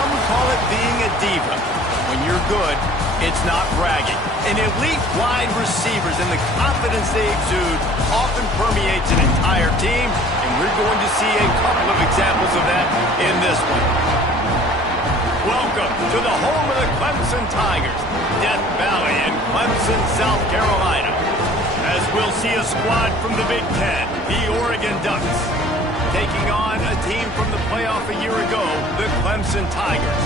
Some would call it being a diva. When you're good, it's not bragging. And elite wide receivers and the confidence they exude often permeates an entire team, and we're going to see a couple of examples of that in this one. Welcome to the home of the Clemson Tigers, Death Valley in Clemson, South Carolina. As we'll see a squad from the Big Ten, the Oregon Ducks, taking on a team from the playoff a year ago, the Clemson Tigers.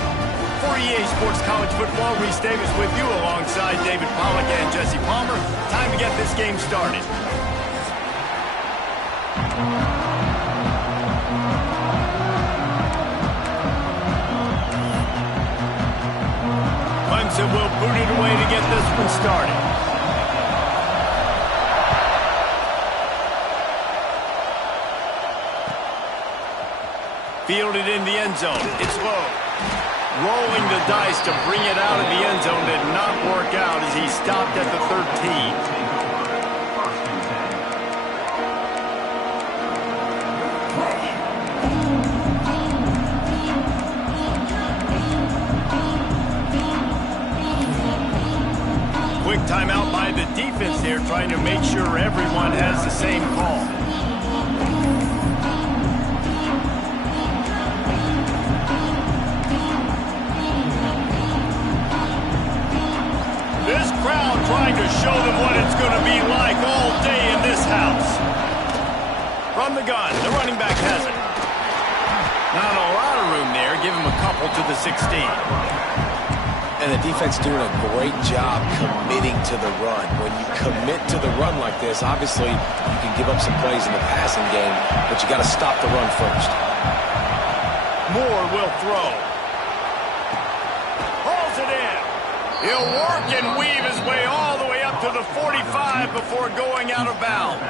For EA Sports College Football, Reese Davis with you alongside David Pollack and Jesse Palmer. Time to get this game started. Clemson will boot it away to get this one started. Fielded in the end zone. It's low. Rolling the dice to bring it out of the end zone did not work out as he stopped at the 13. Quick timeout by the defense there, trying to make sure everyone has the same call. This crowd trying to show them what it's going to be like all day in this house. From the gun, the running back has it. Not a lot of room there. Give him a couple to the 16. And the defense doing a great job committing to the run. When you commit to the run like this, obviously you can give up some plays in the passing game, but you got to stop the run first. Moore will throw. Hauls it in. He'll work and weave his way all the way up to the 45 before going out of bounds.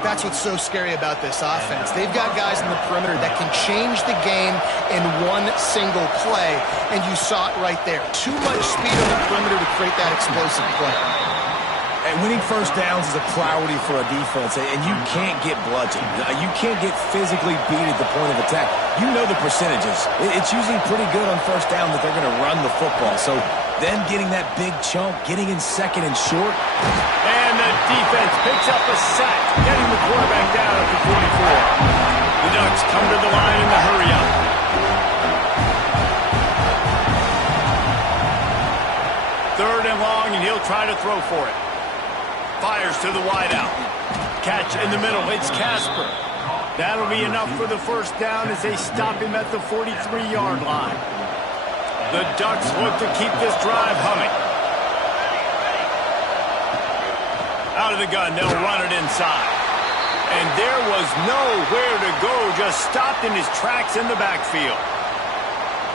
That's what's so scary about this offense. They've got guys in the perimeter that can change the game in one single play, and you saw it right there. Too much speed on the perimeter to create that explosive play. And winning first downs is a priority for a defense, and you can't get bludgeoned. You can't get physically beat at the point of attack. You know the percentages. It's usually pretty good on first down that they're going to run the football. So then getting that big chunk, getting in second and short. And the defense picks up a sack, getting the quarterback down at the 44. The Ducks come to the line in the hurry-up. Third and long, and he'll try to throw for it. Fires to the wideout. Catch in the middle. It's Casper. That'll be enough for the first down as they stop him at the 43-yard line. The Ducks look to keep this drive humming. Out of the gun, they'll run it inside. And there was nowhere to go, just stopped in his tracks in the backfield.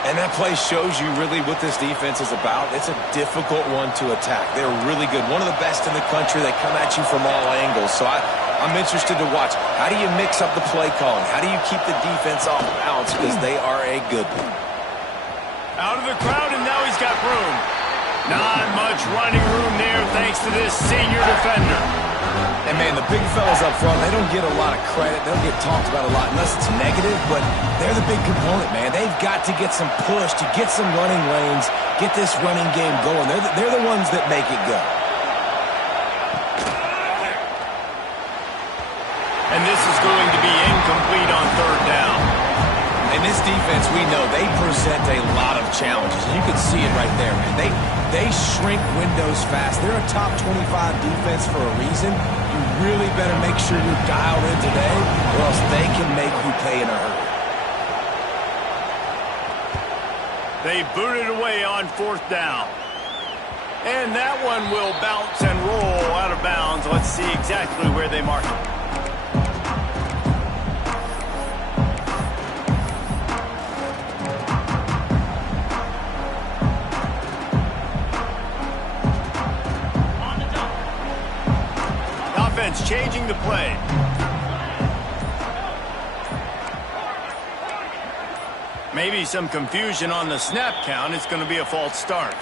And that play shows you really what this defense is about. It's a difficult one to attack. They're really good. One of the best in the country. They come at you from all angles. So I'm interested to watch. How do you mix up the play calling? How do you keep the defense off balance? Because they are a good one. Out of the crowd, and now he's got room. Not much running room there thanks to this senior defender. And, man, the big fellas up front, they don't get a lot of credit. They don't get talked about a lot unless it's negative, but they're the big component, man. They've got to get some push, to get some running lanes, get this running game going. They're the ones that make it go. And this is going to be incomplete on third down. And this defense, we know, they present a lot of challenges. And you can see it right there, man. They shrink windows fast. They're a top 25 defense for a reason. You really better make sure you're dialed in today, or else they can make you pay in a hurry. They boot it away on fourth down. And that one will bounce and roll out of bounds. Let's see exactly where they mark it. Changing the play. Maybe some confusion on the snap count. It's going to be a false start.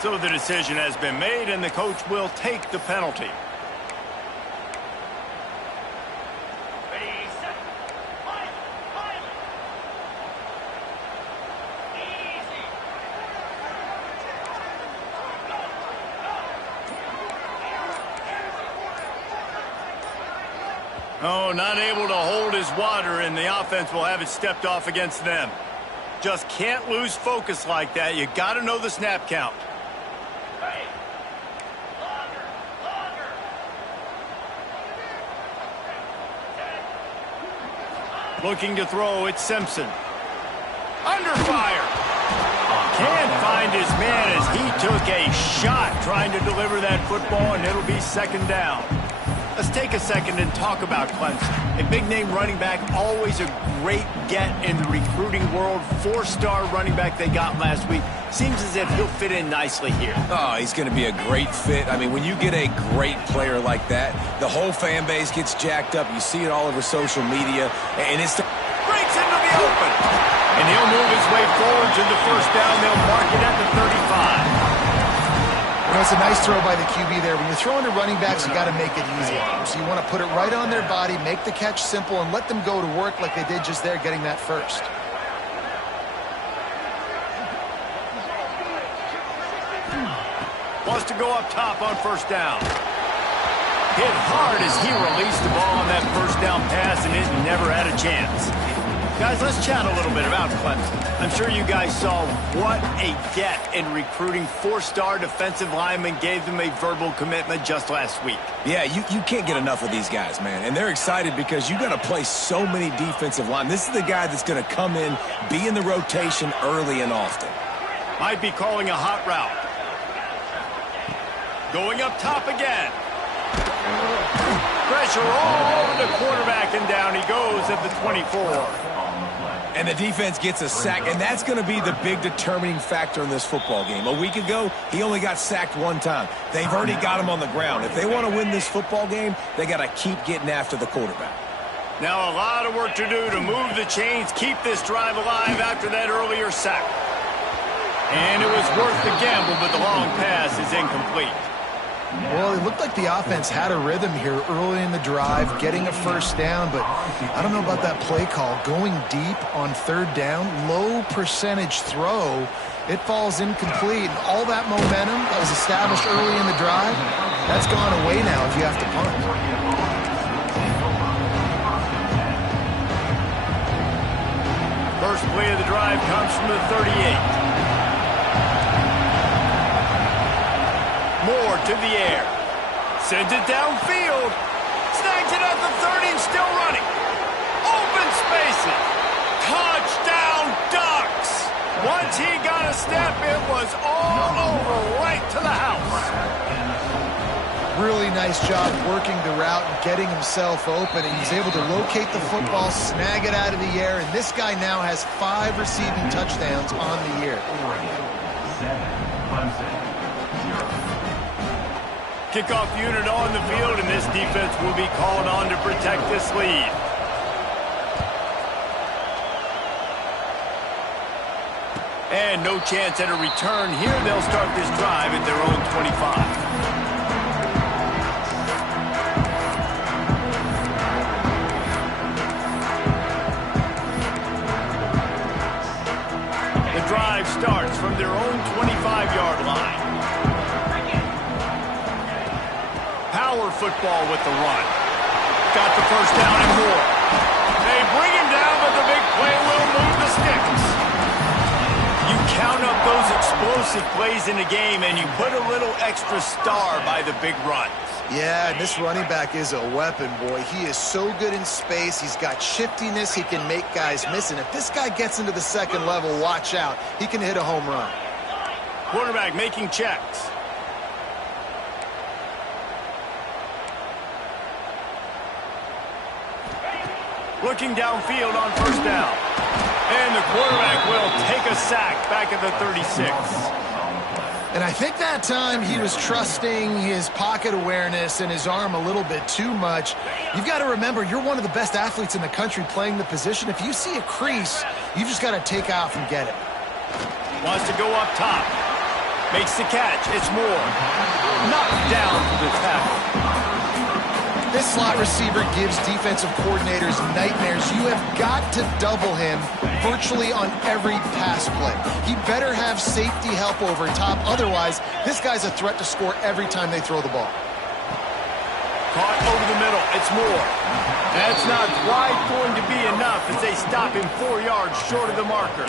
So the decision has been made, and the coach will take the penalty. Oh, not able to hold his water, and the offense will have it stepped off against them. Just can't lose focus like that. You got to know the snap count. Looking to throw, it's Simpson. Under fire. Can't find his man as he took a shot trying to deliver that football, and it'll be second down. Let's take a second and talk about Clemson. A big-name running back, always a great get in the recruiting world. 4-star running back they got last week. Seems as if he'll fit in nicely here. Oh, he's going to be a great fit. I mean, when you get a great player like that, the whole fan base gets jacked up. You see it all over social media, and it's breaks into the open. And he'll move his way forward to the first down. They'll mark it at the 35. You know, it's a nice throw by the QB there. When you're throwing to running backs, you got to make it easy on them. So you want to put it right on their body, make the catch simple, and let them go to work like they did just there, getting that first. Wants to go up top on first down. Hit hard as he released the ball on that first down pass, and it never had a chance. Guys, let's chat a little bit about Clemson. I'm sure you guys saw what a get in recruiting. 4-star defensive linemen, gave them a verbal commitment just last week. Yeah, you can't get enough of these guys, man. And they're excited because you got to play so many defensive line. This is the guy that's going to come in, be in the rotation early and often. Might be calling a hot route. Going up top again. Pressure all over the quarterback, and down he goes at the 24. And the defense gets a sack, and that's going to be the big determining factor in this football game. A week ago, he only got sacked one time. They've already got him on the ground. If they want to win this football game, they got to keep getting after the quarterback. Now a lot of work to do to move the chains, keep this drive alive after that earlier sack. And it was worth the gamble, but the long pass is incomplete. Well, it looked like the offense had a rhythm here early in the drive, getting a first down, but I don't know about that play call. Going deep on third down, low percentage throw, it falls incomplete. And all that momentum that was established early in the drive, that's gone away now if you have to punt. First play of the drive comes from the 38. Moore to the air. Sends it downfield. Snags it at the 30 and still running. Open spaces. Touchdown Ducks. Once he got a step, it was all over right to the house. Really nice job working the route and getting himself open. And he's able to locate the football, snag it out of the air, and this guy now has 5 receiving touchdowns on the year. Kickoff unit on the field, and this defense will be called on to protect this lead. And no chance at a return here. They'll start this drive at their own 25. The drive starts from their own 25-yard line. Power football with the run. Got the first down and more. They bring him down, but the big play will move the sticks. You count up those explosive plays in the game, and you put a little extra star by the big runs. Yeah, this running back is a weapon, boy. He is so good in space. He's got shiftiness. He can make guys miss. And if this guy gets into the second level, watch out. He can hit a home run. Quarterback making checks. Looking downfield on first down. And the quarterback will take a sack back at the 36. And I think that time he was trusting his pocket awareness and his arm a little bit too much. You've got to remember, you're one of the best athletes in the country playing the position. If you see a crease, you've just got to take off and get it. Wants to go up top. Makes the catch. It's Moore. Knocked down for the tackle. This slot receiver gives defensive coordinators nightmares. You have got to double him virtually on every pass play. He better have safety help over top. Otherwise, this guy's a threat to score every time they throw the ball. Caught over the middle. It's Moore. That's not quite going to be enough as they stop him 4 yards short of the marker.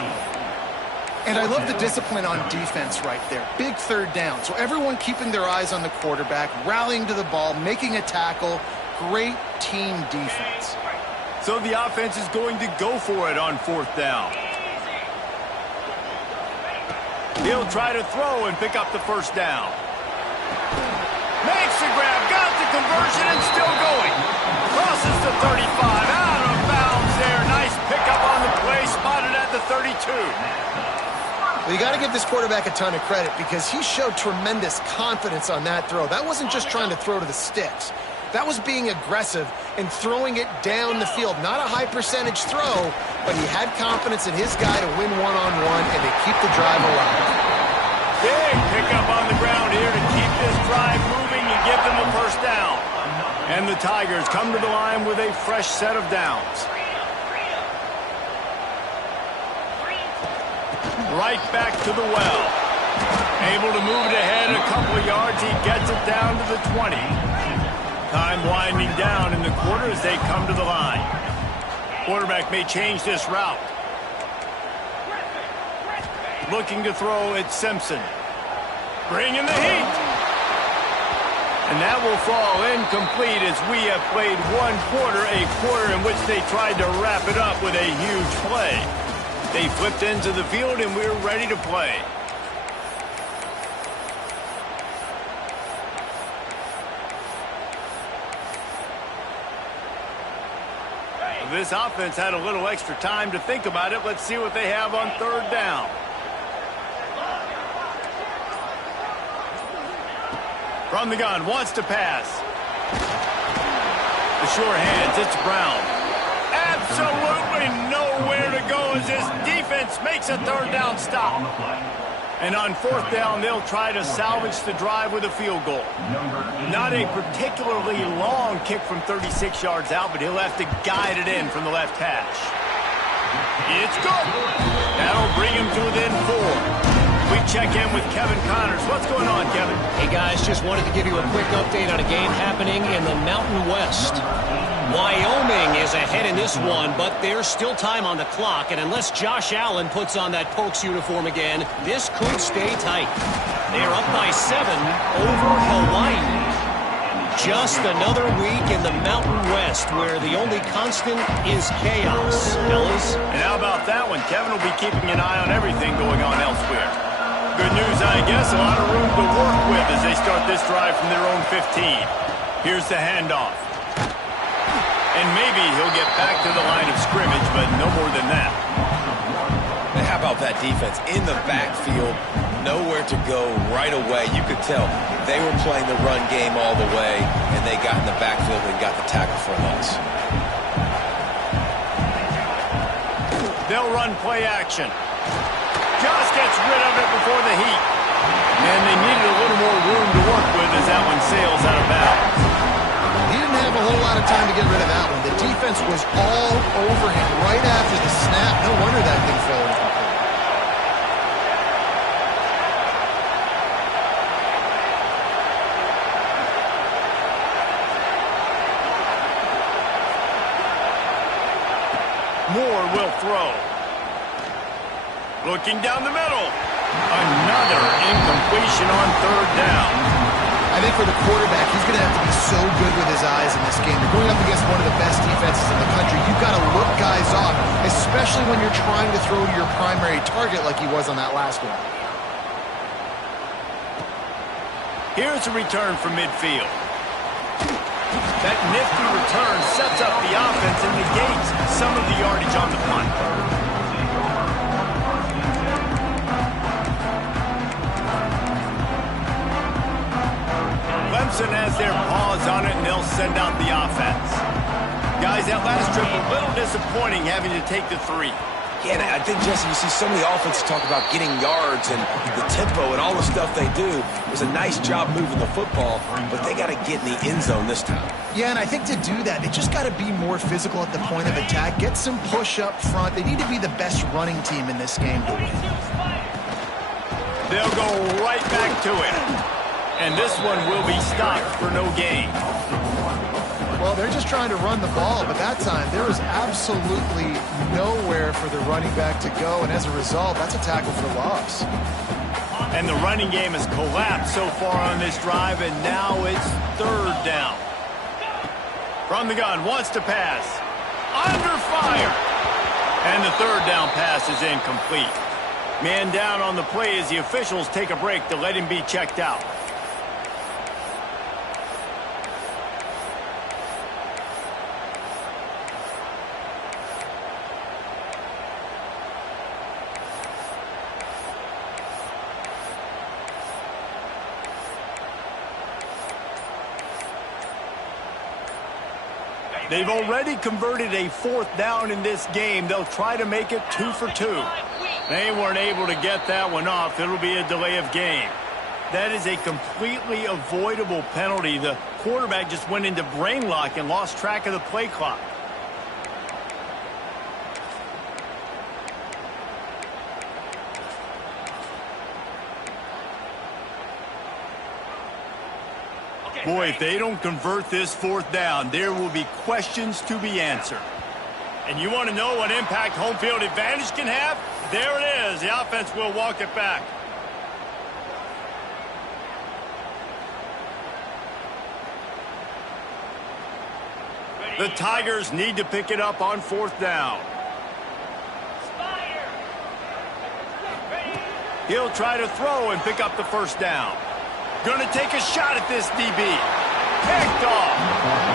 And I love the discipline on defense right there. Big third down. So everyone keeping their eyes on the quarterback, rallying to the ball, making a tackle. Great team defense. So the offense is going to go for it on 4th down. He'll try to throw and pick up the 1st down. Makes the grab, got the conversion, and still going. Crosses the 35, out of bounds there. Nice pickup on the play, spotted at the 32. Well, you got to give this quarterback a ton of credit because he showed tremendous confidence on that throw. That wasn't just trying to throw to the sticks. That was being aggressive and throwing it down the field. Not a high percentage throw, but he had confidence in his guy to win one-on-one and to keep the drive alive. Big pickup on the ground here to keep this drive moving and give them a 1st down. And the Tigers come to the line with a fresh set of downs. Right back to the well. Able to move it ahead a couple of yards. He gets it down to the 20. Time winding down in the quarter as they come to the line. Quarterback may change this route. Looking to throw at Simpson. Bringing the heat. And that will fall incomplete as we have played 1 quarter, a quarter in which they tried to wrap it up with a huge play. They flipped into the field and we're ready to play. This offense had a little extra time to think about it. Let's see what they have on 3rd down. From the gun, wants to pass. The sure hands, it's Brown. Absolutely nowhere to go as this defense makes a 3rd down stop. And on 4th down, they'll try to salvage the drive with a field goal. Not a particularly long kick from 36 yards out, but he'll have to guide it in from the left hash. It's good. That'll bring him to within 4. We check in with Kevin Connors. What's going on, Kevin? Hey, guys, just wanted to give you a quick update on a game happening in the Mountain West. Wyoming is ahead in this one, but there's still time on the clock, and unless Josh Allen puts on that Pokes uniform again, this could stay tight. They're up by 7 over Hawaii. Just another week in the Mountain West where the only constant is chaos, fellas. And how about that one? Kevin will be keeping an eye on everything going on elsewhere. Good news, I guess. A lot of room to work with as they start this drive from their own 15. Here's the handoff. And maybe he'll get back to the line of scrimmage, but no more than that. And how about that defense in the backfield? Nowhere to go right away. You could tell they were playing the run game all the way, and they got in the backfield and got the tackle for a loss. They'll run play action. Just gets rid of it before the heat. And they needed a little more room to work with as that one sails out of bounds. He didn't have a whole lot of time to get rid of that one. The defense was all over him right after the snap. No wonder that thing fell incomplete. Moore will throw. Looking down the middle. Another incompletion on 3rd down. I think for the quarterback, he's going to have to be so good with his eyes in this game. You're going up against one of the best defenses in the country. You've got to look guys off, especially when you're trying to throw to your primary target like he was on that last one. Here's a return from midfield. That nifty return sets up the offense and negates some of the yardage on the punt. Clemson has their paws on it, and they'll send out the offense. Guys, that last trip, a little disappointing having to take the 3. Yeah, and I think, Jesse, you see so many offenses talk about getting yards and the tempo and all the stuff they do. It was a nice job moving the football, but they got to get in the end zone this time. Yeah, and I think to do that, they just got to be more physical at the point of attack, get some push up front. They need to be the best running team in this game to win. They'll go right back to it. And this one will be stopped for no gain. Well, they're just trying to run the ball, but that time there was absolutely nowhere for the running back to go, and as a result, that's a tackle for loss. And the running game has collapsed so far on this drive, and now it's third down. From the gun, wants to pass. Under fire. And the third down pass is incomplete. Man down on the play as the officials take a break to let him be checked out. They've already converted a fourth down in this game. They'll try to make it 2 for 2. They weren't able to get that one off. It'll be a delay of game. That is a completely avoidable penalty. The quarterback just went into brain lock and lost track of the play clock. Boy, if they don't convert this fourth down, there will be questions to be answered. And you want to know what impact home field advantage can have? There it is. The offense will walk it back. The Tigers need to pick it up on fourth down. He'll try to throw and pick up the first down. Going to take a shot at this DB. Picked off.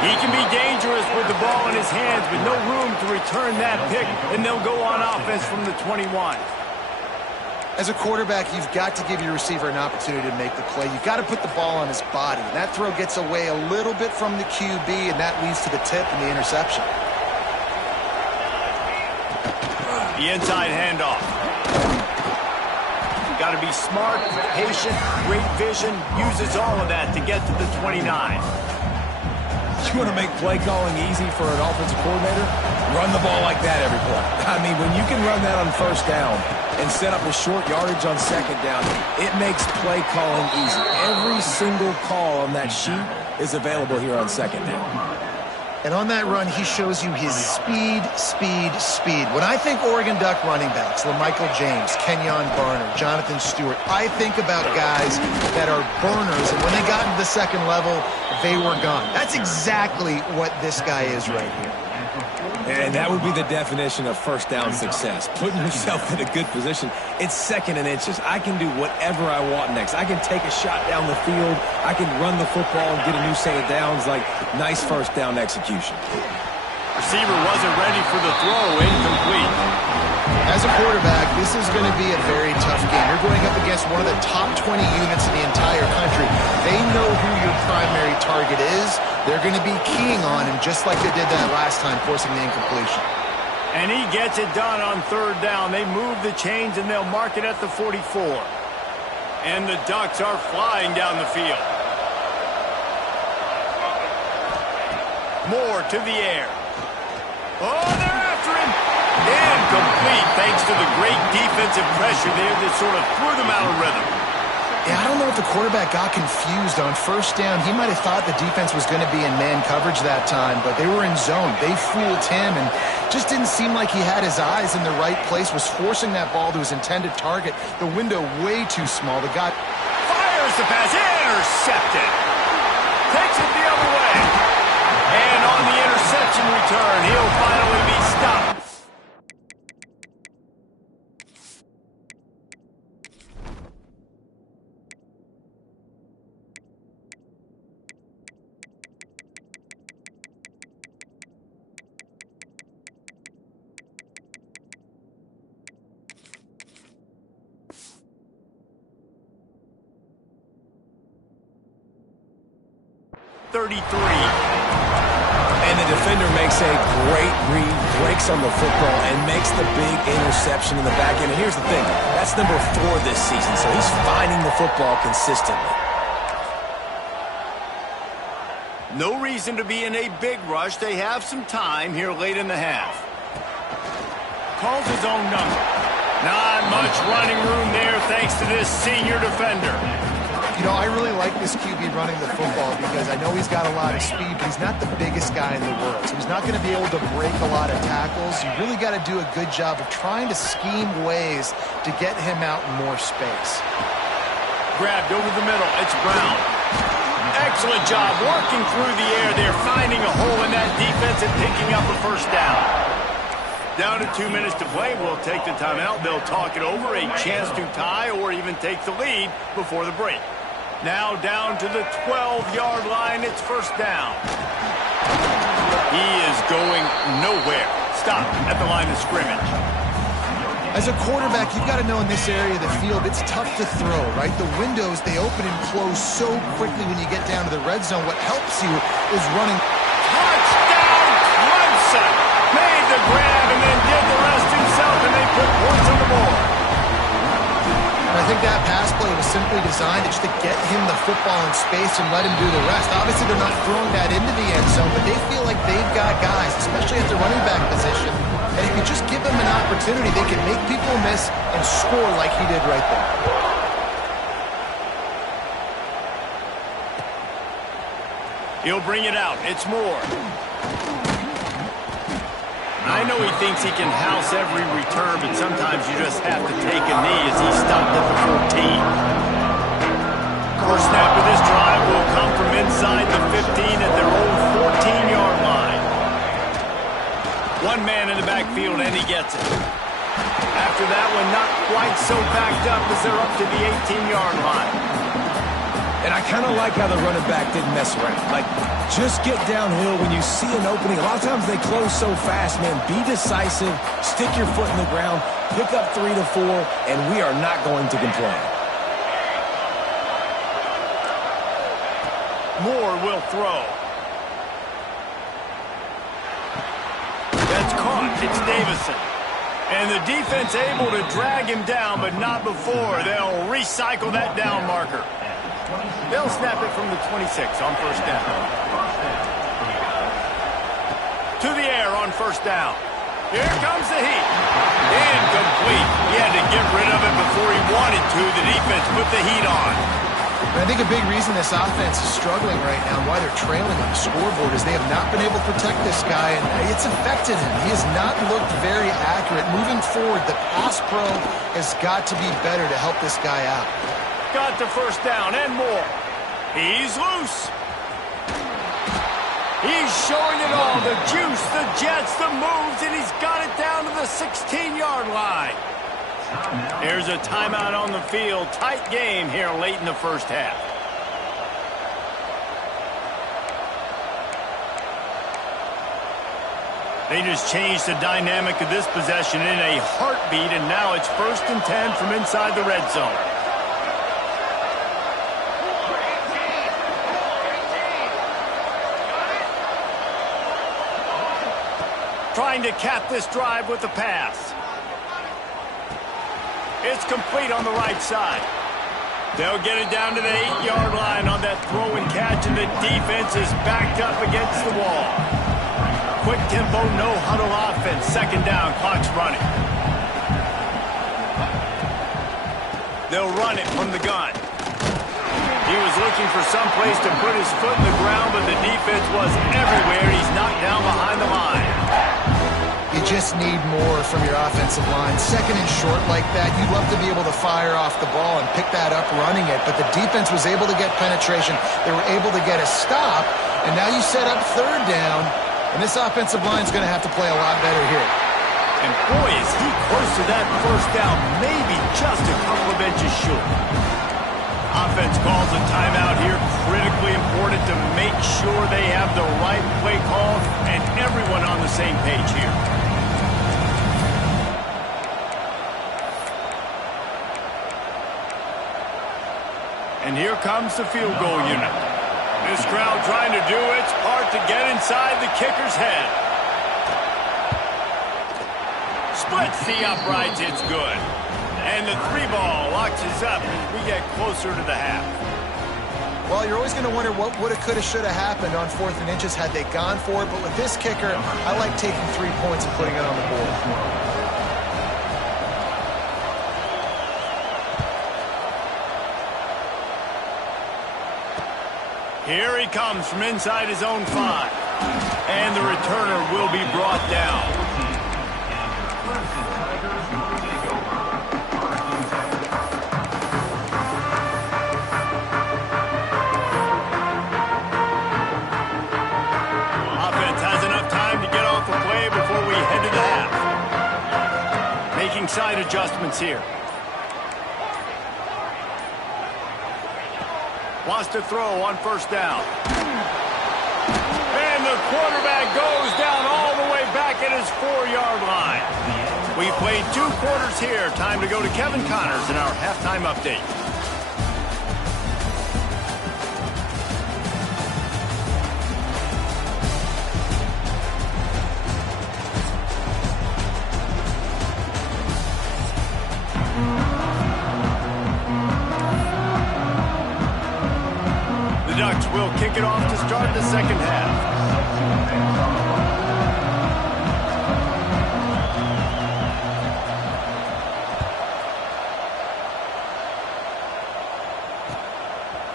He can be dangerous with the ball in his hands, but no room to return that pick, and they'll go on offense from the 21. As a quarterback, you've got to give your receiver an opportunity to make the play. You've got to put the ball on his body. That throw gets away a little bit from the QB, and that leads to the tip and the interception. The inside handoff. Got to be smart, patient, great vision, uses all of that to get to the 29. You want to make play calling easy for an offensive coordinator? Run the ball like that every play. I mean, when you can run that on first down and set up a short yardage on second down, it makes play calling easy. Every single call on that sheet is available here on second down. And on that run, he shows you his speed, speed, speed. When I think Oregon Duck running backs, LaMichael James, Kenyon Barner, Jonathan Stewart, I think about guys that are burners, and when they got into the second level, they were gone. That's exactly what this guy is right here. And that would be the definition of first down success. Putting yourself in a good position. It's second and inches. I can do whatever I want next. I can take a shot down the field. I can run the football and get a new set of downs. Like, nice first down execution. Receiver wasn't ready for the throw. Incomplete. As a quarterback, this is going to be a very tough game. You're going up against one of the top 20 units in the entire country. They know who your primary target is. They're going to be keying on him just like they did that last time, forcing the incompletion. And he gets it done on third down. They move the chains and they'll mark it at the 44. And the Ducks are flying down the field. Moore to the air. Oh, they're after him. Incomplete, thanks to the great defensive pressure there that sort of threw them out of rhythm. Yeah, I don't know if the quarterback got confused on first down. He might have thought the defense was going to be in man coverage that time, but they were in zone. They fooled him and just didn't seem like he had his eyes in the right place, was forcing that ball to his intended target. The window way too small. The guy fires the pass, intercepted. Takes it the other way. And on the interception return, he'll finally be stopped. And the defender makes a great read, breaks on the football, and makes the big interception in the back end. And here's the thing, that's number 4 this season, so he's finding the football consistently. No reason to be in a big rush. They have some time here late in the half. Calls his own number. Not much running room there thanks to this senior defender. You know, I really like this QB running the football because I know he's got a lot of speed, but he's not the biggest guy in the world. So he's not going to be able to break a lot of tackles. You really got to do a good job of trying to scheme ways to get him out in more space. Grabbed over the middle. It's Brown. Excellent job working through the air there, finding a hole in that defense and picking up a first down. Down to 2 minutes to play. We'll take the timeout. They'll talk it over. A chance to tie or even take the lead before the break. Now down to the 12-yard line. It's first down. He is going nowhere. Stop at the line of scrimmage. As a quarterback, you've got to know in this area of the field, it's tough to throw, right? The windows, they open and close so quickly when you get down to the red zone. What helps you is running. Touchdown, Clemson! Made the grab and then did the rest himself, and they put points on the board. And I think that pass play was simply designed just to get him the football in space and let him do the rest. Obviously, they're not throwing that into the end zone, but they feel like they've got guys, especially at the running back position, and if you just give them an opportunity, they can make people miss and score like he did right there. He'll bring it out. It's Moore. I know he thinks he can house every return, but sometimes you just have to take a knee as he stopped at the 14. First snap of this drive will come from inside the 15 at their own 14-yard line. One man in the backfield, and he gets it. After that one, not quite so backed up as they're up to the 18-yard line. And I kind of like how the running back didn't mess around. Like, just get downhill when you see an opening. A lot of times they close so fast, man. Be decisive, stick your foot in the ground, pick up 3 to 4, and we are not going to complain. Moore will throw. That's caught. It's Davison. And the defense able to drag him down, but not before. They'll recycle that down marker. They'll snap it from the 26 on first down. To the air on first down. Here comes the heat. Incomplete. He had to get rid of it before he wanted to. The defense put the heat on. And I think a big reason this offense is struggling right now and why they're trailing on the scoreboard is they have not been able to protect this guy, and it's affected him. He has not looked very accurate. Moving forward, the pass pro has got to be better to help this guy out. Got the first down and more. He's loose. He's showing it all. The juice, the jets, the moves, and he's got it down to the 16-yard line. There's a timeout on the field. Tight game here late in the first half. They just changed the dynamic of this possession in a heartbeat, and now it's 1st and 10 from inside the red zone. Trying to cap this drive with the pass. It's complete on the right side. They'll get it down to the 8-yard line on that throw and catch, and the defense is backed up against the wall. Quick tempo, no huddle offense. Second down, clock's running. They'll run it from the gun. He was looking for some place to put his foot in the ground, but the defense was everywhere. He's knocked down behind the line. You just need more from your offensive line. Second and short like that, you'd love to be able to fire off the ball and pick that up running it, but the defense was able to get penetration. They were able to get a stop, and now you set up third down, and this offensive line is going to have to play a lot better here. And boy, is he close to that first down, maybe just a couple of inches short. Offense calls a timeout here. Critically important to make sure they have the right play call and everyone on the same page here. And here comes the field goal unit. This crowd trying to do its part to get inside the kicker's head. Splits the uprights, it's good. And the 3-ball locks us up as we get closer to the half. Well, you're always going to wonder what woulda, coulda, shoulda happened on 4th and inches had they gone for it. But with this kicker, I like taking 3 points and putting it on the board. Here he comes from inside his own 5. And the returner will be brought down. Offense has enough time to get off a play before we head to the half. Making side adjustments here. Wants to throw on first down. And the quarterback goes down all the way back at his 4-yard line. We played 2 quarters here. Time to go to Kevin Connors in our halftime update. Ducks will kick it off to start the second half.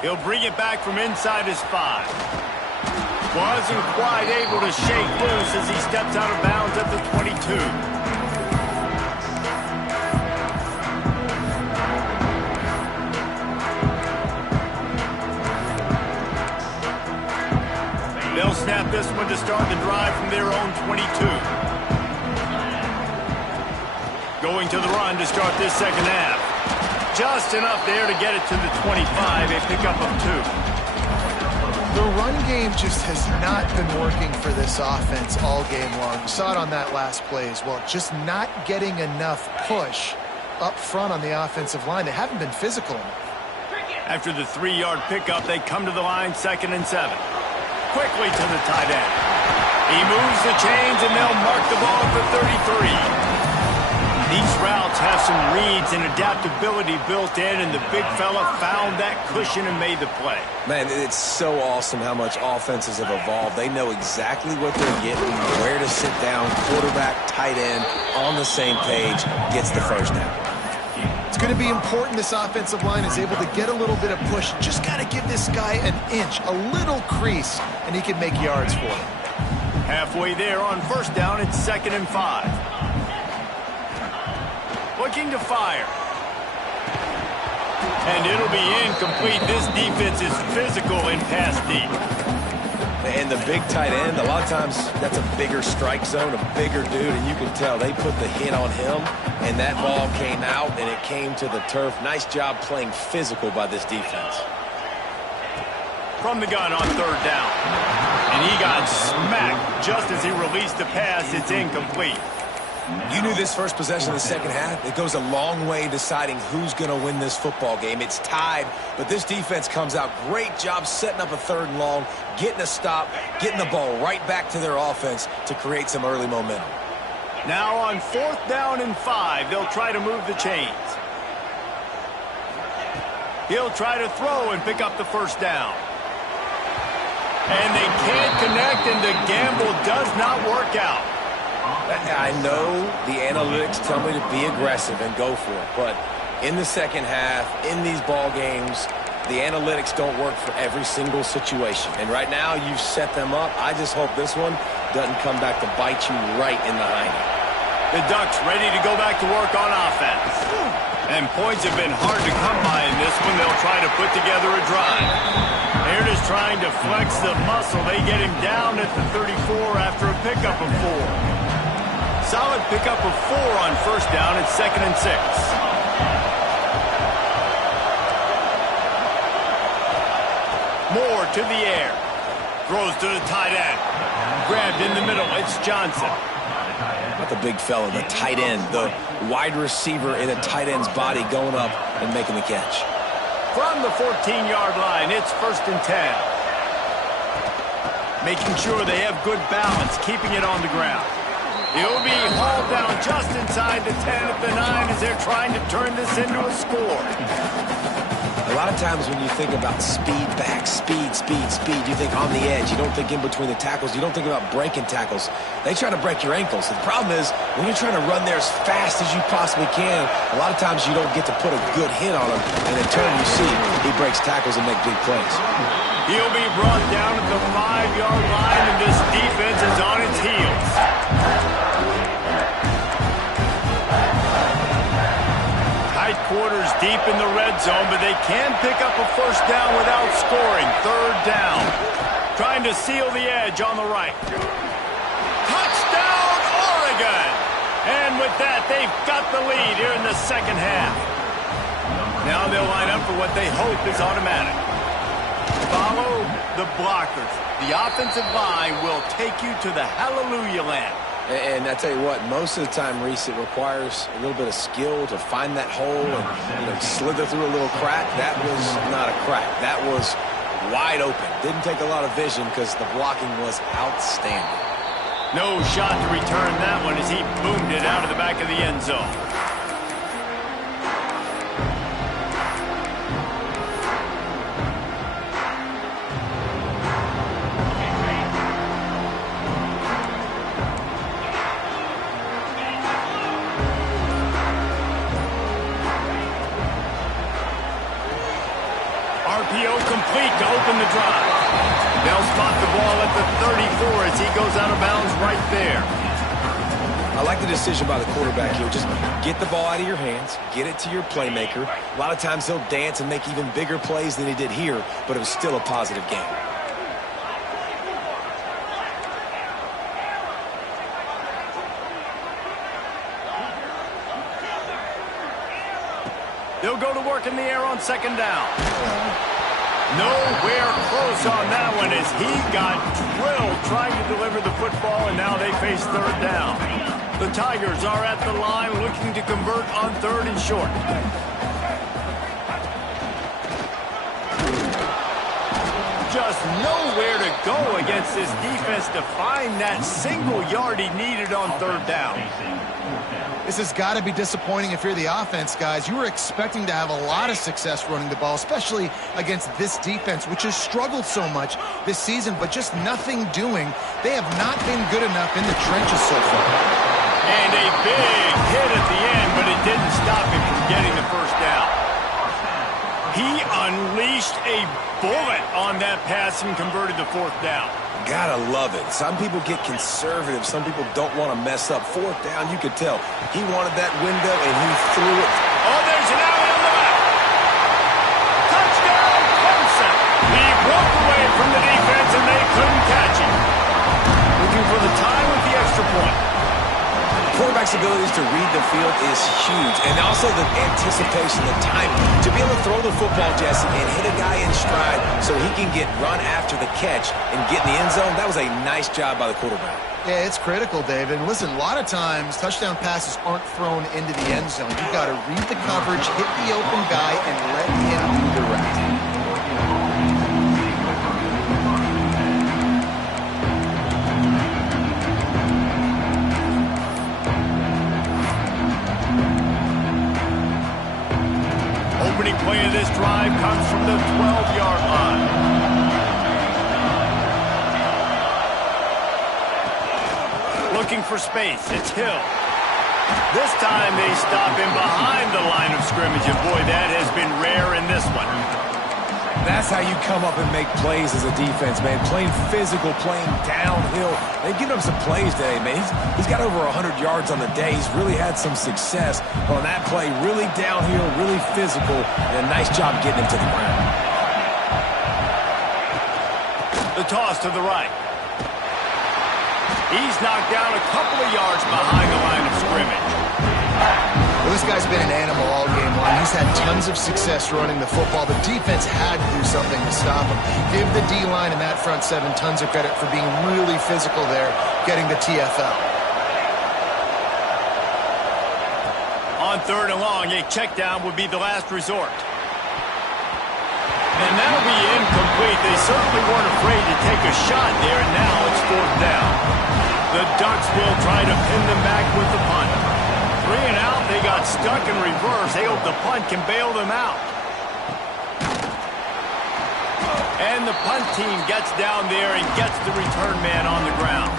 He'll bring it back from inside his 5. Wasn't quite able to shake loose as he steps out of bounds at the 22. They'll snap this one to start the drive from their own 22. Going to the run to start this second half. Just enough there to get it to the 25, a pickup of 2. The run game just has not been working for this offense all game long. You saw it on that last play as well. Just not getting enough push up front on the offensive line. They haven't been physical enough. After the 3-yard pickup, they come to the line 2nd and 7. Quickly to the tight end. He moves the chains, and they'll mark the ball at the 33. These routes have some reads and adaptability built in, and the big fella found that cushion and made the play. Man, it's so awesome how much offenses have evolved. They know exactly what they're getting, where to sit down, quarterback, tight end, on the same page, gets the first down. It's going to be important this offensive line is able to get a little bit of push. Just got to give this guy an inch, a little crease, and he can make yards for it. Halfway there on first down, it's 2nd and 5. Looking to fire. And it'll be incomplete. This defense is physical in pass deep. And the big tight end, a lot of times that's a bigger strike zone, a bigger dude, and you can tell they put the hit on him, and that ball came out, and it came to the turf. Nice job playing physical by this defense. From the gun on 3rd down. And he got smacked just as he released the pass. It's incomplete. You knew this first possession of the second half. It goes a long way deciding who's going to win this football game. It's tied, but this defense comes out. Great job setting up a 3rd and long, getting a stop, getting the ball right back to their offense to create some early momentum. Now on 4th down and 5, they'll try to move the chains. He'll try to throw and pick up the first down. And they can't connect, and the gamble does not work out. I know the analytics tell me to be aggressive and go for it, but in the second half, in these ball games, the analytics don't work for every single situation. And right now, you've set them up. I just hope this one doesn't come back to bite you right in the hiney. The Ducks ready to go back to work on offense. And points have been hard to come by in this one. They'll try to put together a drive. They're just trying to flex the muscle. They get him down at the 34 after a pickup of 4. Solid pickup of 4 on first down. It's 2nd and 6. Moore to the air. Throws to the tight end. Grabbed in the middle. It's Johnson. Not the big fella, the tight end, the wide receiver in a tight end's body going up and making the catch. From the 14-yard line, it's 1st and 10. Making sure they have good balance, keeping it on the ground. He'll be hauled down just inside the 10 at the 9 as they're trying to turn this into a score. A lot of times when you think about speed back, speed, you think on the edge. You don't think in between the tackles. You don't think about breaking tackles. They try to break your ankles. The problem is when you're trying to run there as fast as you possibly can, a lot of times you don't get to put a good hit on him. And in turn, you see he breaks tackles and makes big plays. He'll be brought down at the 5-yard line, and this defense is on its heels. Tight quarters deep in the red zone, but they can pick up a first down without scoring. 3rd down. Trying to seal the edge on the right. Touchdown, Oregon! And with that, they've got the lead here in the second half. Now they'll line up for what they hope is automatic. Follow the blockers. The offensive line will take you to the hallelujah land. And I tell you what, most of the time, Reese, it requires a little bit of skill to find that hole and slither through a little crack. That was not a crack. That was wide open. Didn't take a lot of vision because the blocking was outstanding. No shot to return that one as he boomed it out of the back of the end zone. RPO complete to open the drive. They'll spot the ball at the 34 as he goes out of bounds right there. I like the decision by the quarterback here. Just get the ball out of your hands, get it to your playmaker. A lot of times he'll dance and make even bigger plays than he did here, but it was still a positive game. They'll go to work in the air on 2nd down. Nowhere close on that one as he got drilled trying to deliver the football, and now they face 3rd down. The Tigers are at the line looking to convert on 3rd and short. Just nowhere to go against this defense to find that single yard he needed on 3rd down. This has got to be disappointing if you're the offense, guys. You were expecting to have a lot of success running the ball, especially against this defense, which has struggled so much this season, but just nothing doing. They have not been good enough in the trenches so far. And a big hit at the end, but it didn't stop him from getting the first down. He unleashed a bullet on that pass and converted the 4th down. Gotta love it. Some people get conservative. Some people don't want to mess up. 4th down, you could tell. He wanted that window, and he threw it. Oh, there's an alley on the back. Touchdown, Clemson. He broke away from the defense, and they couldn't catch him. Looking for the tie with the extra point. Quarterback's abilities to read the field is huge, and also the anticipation, the timing. To be able to throw the football, Jesse, and hit a guy in stride so he can get run after the catch and get in the end zone, that was a nice job by the quarterback. Yeah, it's critical, David. And listen, a lot of times touchdown passes aren't thrown into the end zone. You've got to read the coverage, hit the open guy, and let him do the rest. Opening play of this drive comes from the 12-yard line. Looking for space. It's Hill. This time they stop him behind the line of scrimmage, and boy, that has been rare in this one. That's how you come up and make plays as a defense, man. Playing physical, playing downhill. They've given him some plays today, man. He's got over 100 yards on the day. He's really had some success on that play. Really downhill, really physical, and a nice job getting him to the ground. The toss to the right. He's knocked down a couple of yards behind the line of scrimmage. Well, this guy's been an animal all game long. He's had tons of success running the football. The defense had to do something to stop him. Give the D-line and that front seven tons of credit for being really physical there, getting the TFL. On 3rd and long, a check down would be the last resort. And that'll be incomplete. They certainly weren't afraid to take a shot there, and now it's 4th down. The Ducks will try to pin them back with the punt. 3 and out, they got stuck in reverse. They hope the punt can bail them out. And the punt team gets down there and gets the return man on the ground.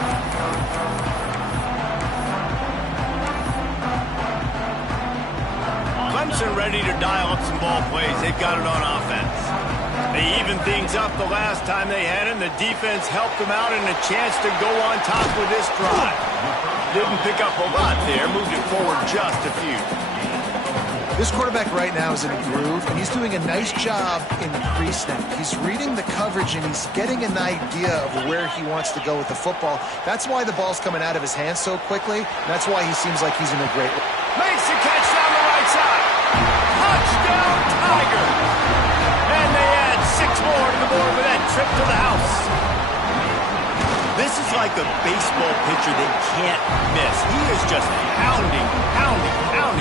Clemson ready to dial up some ball plays. They've got it on offense. They evened things up the last time they had it, and the defense helped them out and a chance to go on top with this drive. Didn't pick up a lot there, moved it forward just a few. This quarterback right now is in a groove, and he's doing a nice job in pre-snap. He's reading the coverage, and he's getting an idea of where he wants to go with the football. That's why the ball's coming out of his hands so quickly. That's why he seems like he's in a great way. Makes the catch down the right side. Touchdown, Tiger. And they add 6 more to the board with that trip to the house. This is like a baseball pitcher they can't miss. He is just pounding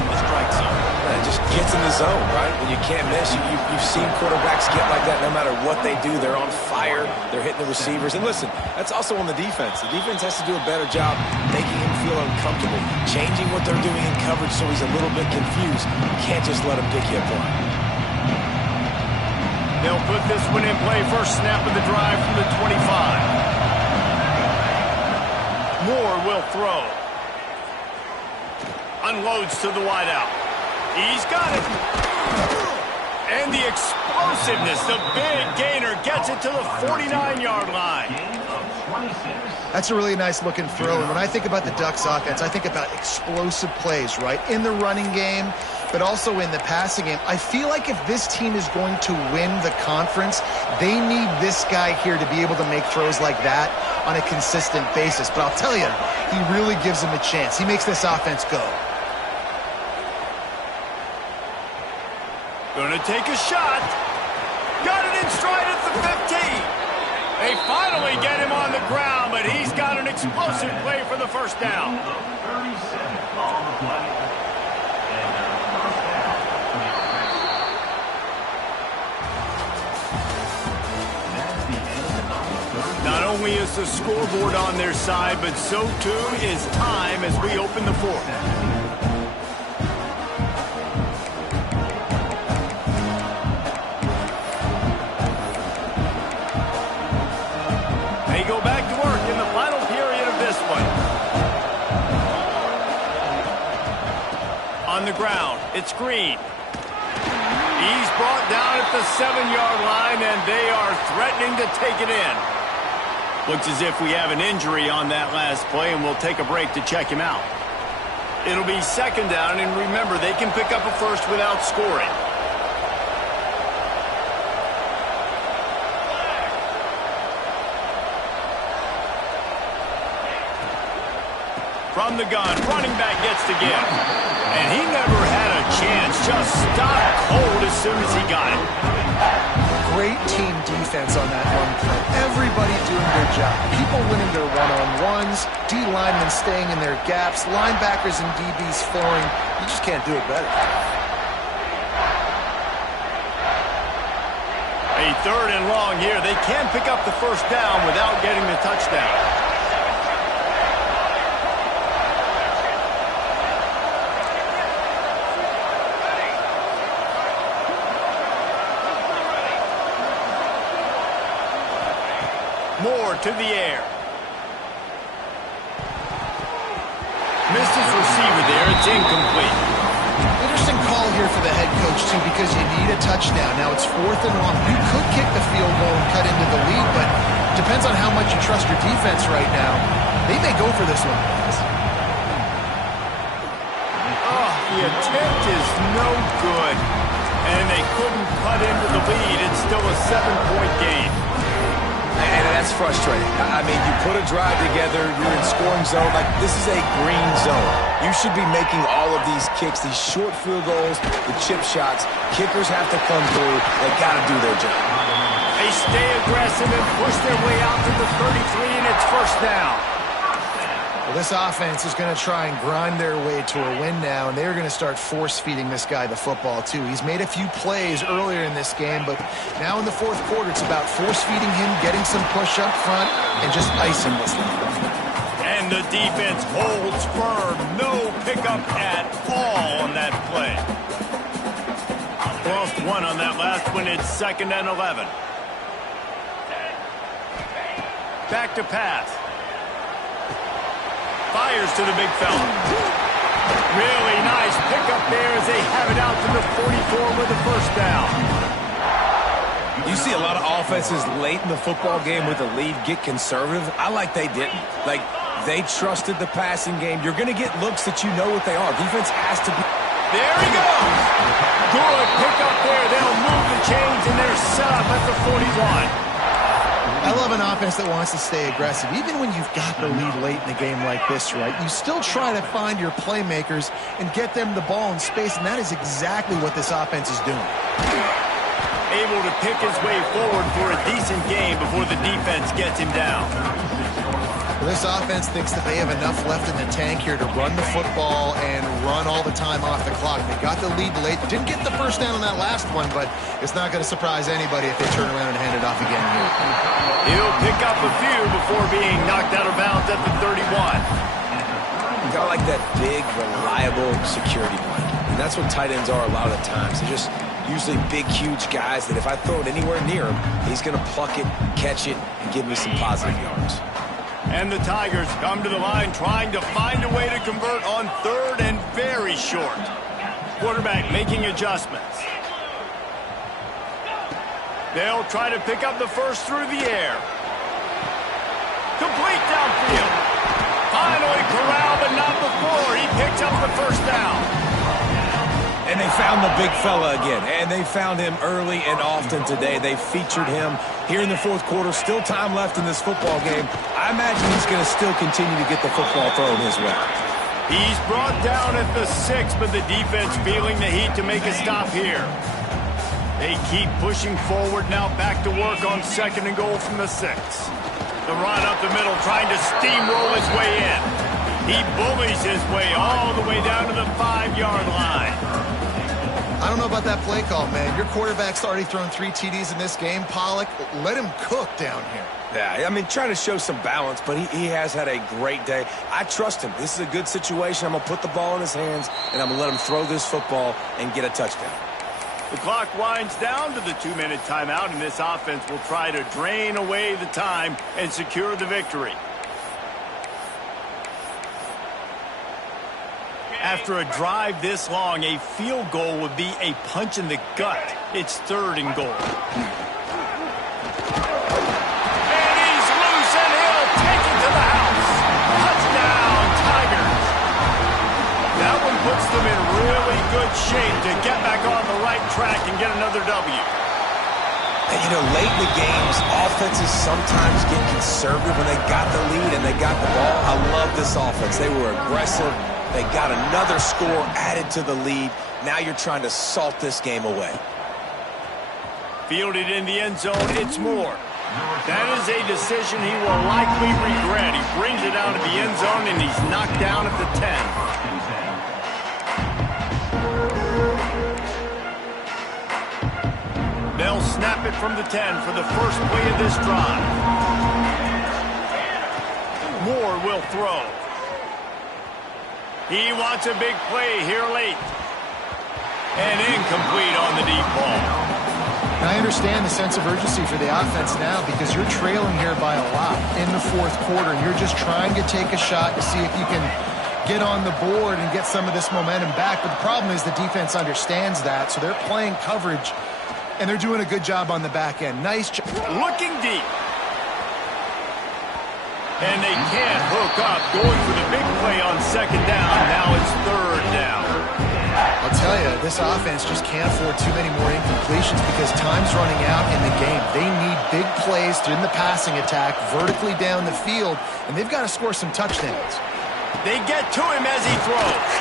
the strike zone. Yeah, it just gets in the zone, right? When you can't miss, you've seen quarterbacks get like that no matter what they do. They're on fire. They're hitting the receivers. And listen, that's also on the defense. The defense has to do a better job making him feel uncomfortable, changing what they're doing in coverage so he's a little bit confused. You can't just let him pick you apart. They'll put this one in play. First snap of the drive from the 25. Moore will throw. Unloads to the wideout. He's got it. And the explosiveness, the big gainer, gets it to the 49-yard line. That's a really nice looking throw. And when I think about the Ducks offense, I think about explosive plays, right? In the running game, but also in the passing game. I feel like if this team is going to win the conference, they need this guy here to be able to make throws like that on a consistent basis. But I'll tell you, he really gives them a chance. He makes this offense go. Gonna take a shot. Got it in stride at the 15. They finally get him on the ground, but he's got an explosive play for the first down. Not only is the scoreboard on their side, but so too is time as we open the fourth. They go back to work in the final period of this one. On the ground, it's Green. He's brought down at the 7-yard line, and they are threatening to take it in. Looks as if we have an injury on that last play, and we'll take a break to check him out. It'll be second down, and remember, they can pick up a first without scoring. From the gun, running back gets to give. And he never had a chance, just stopped cold as soon as he got it. Great team defense on that run play. Everybody doing their job. People winning their one-on-ones, D linemen staying in their gaps, linebackers and DBs flooring. You just can't do it better. A third and long here. They can pick up the first down without getting the touchdown. Moore to the air. Missed his receiver there. It's incomplete. Interesting call here for the head coach, too, because you need a touchdown. Now it's 4th and long. You could kick the field goal and cut into the lead, but depends on how much you trust your defense right now. They may go for this one. Oh, the attempt is no good. And they couldn't cut into the lead. It's still a 7-point game. And that's frustrating. I mean, you put a drive together, you're in scoring zone. Like, this is a green zone. You should be making all of these kicks, these short field goals, the chip shots. Kickers have to come through. They got to do their job. They stay aggressive and push their way out to the 33, and it's first down. Well, this offense is going to try and grind their way to a win now, and they're going to start force-feeding this guy the football, too. He's made a few plays earlier in this game, but now in the fourth quarter, it's about force-feeding him, getting some push up front, and just icing this thing. And the defense holds firm. No pickup at all on that play. Lost one on that last one. It's 2nd and 11. back to pass. Fires to the big fella. Really nice pickup there as they have it out to the 44 with the first down. You see a lot of offenses late in the football game with a lead get conservative. I like they didn't. Like, they trusted the passing game. You're going to get looks that you know what they are. Defense has to be. There he goes. Good pickup there. They'll move the chains, and they're set up at the 41. I love an offense that wants to stay aggressive. Even when you've got the lead late in a game like this, right, you still try to find your playmakers and get them the ball in space, and that is exactly what this offense is doing. Able to pick his way forward for a decent game before the defense gets him down. Well, this offense thinks that they have enough left in the tank here to run the football and run all the time off the clock. They got the lead late. Didn't get the first down on that last one, but it's not going to surprise anybody if they turn around and hand it off again here. He'll pick up a few before being knocked out of bounds at the 31. You got like that big, reliable security blanket. And that's what tight ends are a lot of the times. They're just usually big, huge guys that if I throw it anywhere near him, he's going to pluck it, catch it, and give me some positive yards. And the Tigers come to the line trying to find a way to convert on third and very short. Quarterback making adjustments. They'll try to pick up the first through the air. Complete downfield. Finally corralled, but not before. He picks up the first down. And they found the big fella again, and they found him early and often today. They featured him here in the fourth quarter. Still time left in this football game. I imagine he's going to still continue to get the football thrown his way. He's brought down at the 6, but the defense feeling the heat to make a stop here. They keep pushing forward now, back to work on 2nd and goal from the 6. The run up the middle, trying to steamroll his way in. He bullies his way all the way down to the 5-yard line. I don't know about that play call, man. Your quarterback's already thrown 3 TDs in this game. Pollock, let him cook down here. Yeah, I mean, trying to show some balance, but he has had a great day. I trust him. This is a good situation. I'm going to put the ball in his hands, and I'm going to let him throw this football and get a touchdown. The clock winds down to the 2-minute timeout, and this offense will try to drain away the time and secure the victory. After a drive this long, a field goal would be a punch in the gut. It's 3rd and goal. And he's loose, and he'll take it to the house. Touchdown, Tigers. That one puts them in really good shape to get back on the right track and get another W. And, you know, late in the games, offenses sometimes get conservative when they got the lead and they got the ball. I love this offense. They were aggressive. They got another score added to the lead. Now you're trying to salt this game away. Fielded in the end zone, it's Moore. That is a decision he will likely regret. He brings it out of the end zone, and he's knocked down at the 10. They'll snap it from the 10 for the first play of this drive. Moore will throw. He wants a big play here late. And incomplete on the deep ball. I understand the sense of urgency for the offense now because you're trailing here by a lot in the fourth quarter, and you're just trying to take a shot to see if you can get on the board and get some of this momentum back. But the problem is the defense understands that, so they're playing coverage, and they're doing a good job on the back end. Nice job. Looking deep. And they can't hook up, going for the big play on 2nd down. Now it's 3rd down. I'll tell you, this offense just can't afford too many more incompletions because time's running out in the game. They need big plays in the passing attack, vertically down the field, and they've got to score some touchdowns. They get to him as he throws.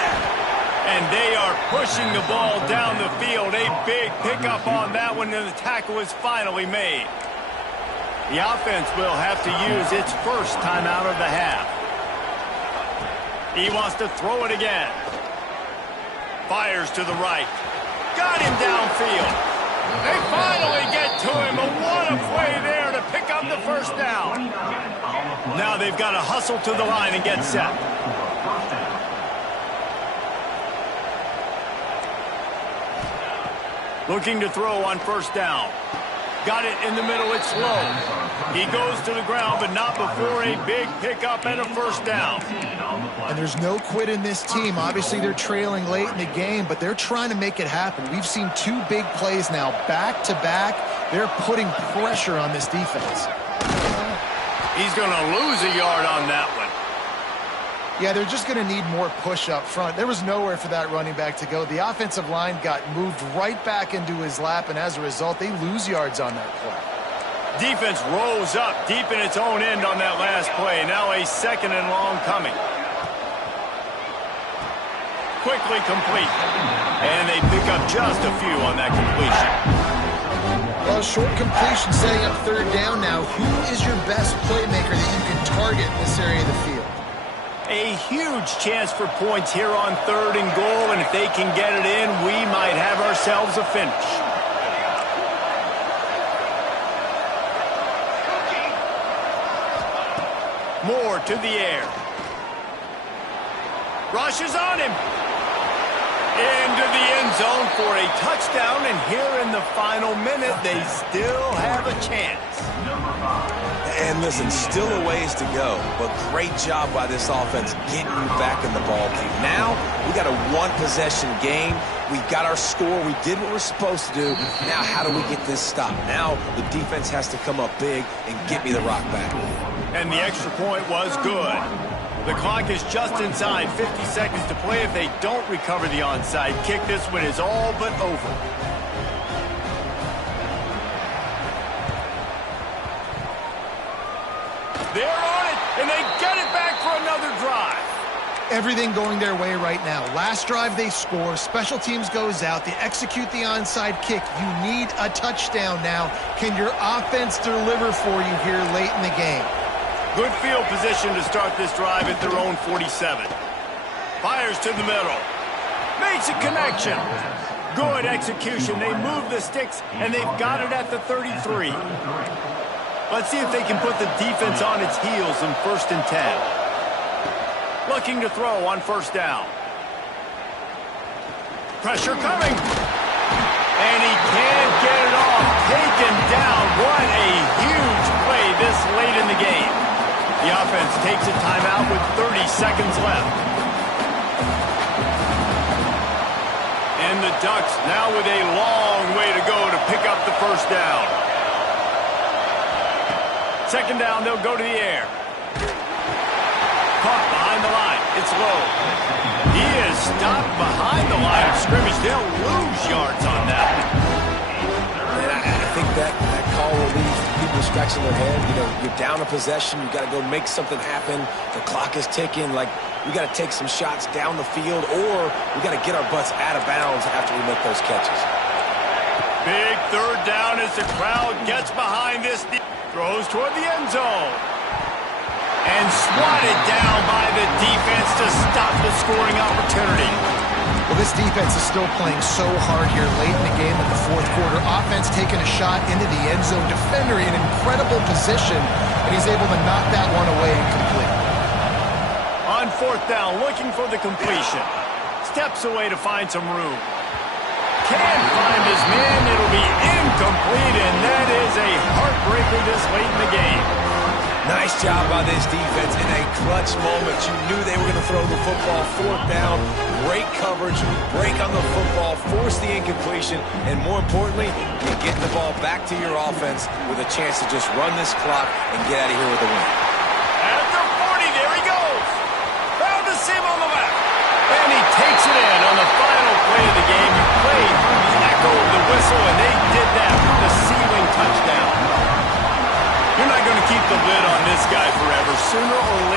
And they are pushing the ball down the field. A big pickup on that one, and the tackle is finally made. The offense will have to use its first timeout of the half. He wants to throw it again. Fires to the right. Got him downfield. They finally get to him, but what a play there to pick up the first down. Now they've got to hustle to the line and get set. Looking to throw on 1st down. Got it in the middle. It's low. He goes to the ground, but not before a big pickup and a first down. And there's no quit in this team. Obviously, they're trailing late in the game, but they're trying to make it happen. We've seen 2 big plays now, back-to-back. They're putting pressure on this defense. He's going to lose a yard on that one. Yeah, they're just going to need more push up front. There was nowhere for that running back to go. The offensive line got moved right back into his lap, and as a result, they lose yards on that play. Defense rolls up deep in its own end on that last play. Now a 2nd and long coming. Quickly complete. And they pick up just a few on that completion. Well, short completion setting up 3rd down now. Who is your best playmaker that you can target in this area of the field? A huge chance for points here on 3rd and goal, and if they can get it in, we might have ourselves a finish. Moore to the air. Rushes on him. Into the end zone for a touchdown, and here in the final minute, they still have a chance. And listen, still a ways to go, but great job by this offense getting you back in the ball game. Now, we got a 1-possession game. We got our score. We did what we're supposed to do. Now, how do we get this stopped? Now, the defense has to come up big and get me the rock back. And the extra point was good. The clock is just inside 50 seconds to play. If they don't recover the onside kick, this one is all but over. They're on it, and they get it back for another drive. Everything going their way right now. Last drive they score. Special teams goes out. They execute the onside kick. You need a touchdown now. Can your offense deliver for you here late in the game? Good field position to start this drive at their own 47. Fires to the middle. Makes a connection. Good execution. They move the sticks, and they've got it at the 33. Let's see if they can put the defense on its heels in 1st and 10. Looking to throw on 1st down. Pressure coming. And he can't get it off. Taken down. What a huge play this late in the game. The offense takes a timeout with 30 seconds left. And the Ducks now with a long way to go to pick up the 1st down. 2nd down, they'll go to the air. Caught behind the line. It's low. He is stopped behind the line of scrimmage. They'll lose yards on that. And I think that call will leave people scratching their head. You know, you're down a possession. You got to go make something happen. The clock is ticking. Like, we got to take some shots down the field, or we got to get our butts out of bounds after we make those catches. Big 3rd down as the crowd gets behind this. Throws toward the end zone. And swatted down by the defense to stop the scoring opportunity. Well, this defense is still playing so hard here late in the game in the 4th quarter. Offense taking a shot into the end zone. Defender in incredible position, and he's able to knock that one away and complete. On 4th down, looking for the completion. Steps away to find some room. Can't find his man. It'll be incomplete, and that is a heartbreaker this late in the game. Nice job by this defense in a clutch moment. You knew they were going to throw the football. 4th down, great coverage, break on the football, force the incompletion, and more importantly, you get the ball back to your offense with a chance to just run this clock and get out of here with a win. At the 40, there he goes. Found the seam on the left. And he takes it in on the final play of the game. He played through the echo of the whistle, and they did that with the ceiling touchdown. You're not going to keep the lid on this guy forever. Sooner or later,